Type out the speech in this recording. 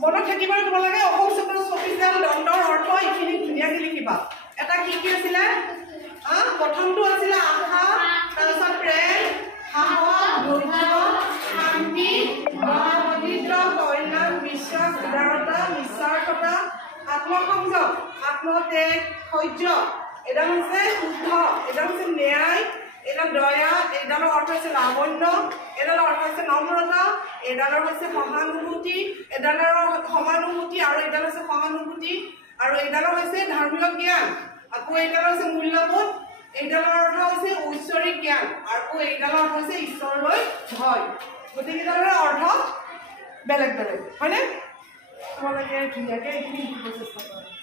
মনত থাকিব তোমালোকে অসম চক্ৰ 24 দণ্ডৰ অৰ্থ এইখিনি ধুনীয়াকৈ লিখিবা এটা কি কি আছিলে প্ৰথমটো আছিলে আশা তাৰপিছত প্ৰেম সাহস ধৈৰ্য শান্তি মহাবলিত কল্যাণ বিশ্বাস উদাৰতা নিস্বাৰ্থতা আত্মসংযম আত্মত্যাগ সহ্য এডাল হৈছে শুদ্ধ এডাল হৈছে ন্যায় এডাল দয়া এডালৰ অৰ্থ হৈছে লাৱণ্য এডালৰ অৰ্থ হৈছে নম্ৰতা এডালৰ হৈছে সহানুভূতি এডালৰ সমানুভূতি আৰু এডাল হৈছে সহানুভূতি আৰু এডালৰ হৈছে ধাৰ্মিক জ্ঞান আকৌ এডালৰ হৈছে মূল্যবোধ এইডালৰ অৰ্থ হৈছে ঐশ্বৰিক জ্ঞান আৰু এইডালৰ অৰ্থ হৈছে ঈশ্বৰলৈ ভয় গোটেইকেইডালৰ অৰ্থ বেলেগ বেলেগ হয়নে তোমালোকে ধুনীয়াকৈ এইখিনি শিকিব চেষ্টা কৰা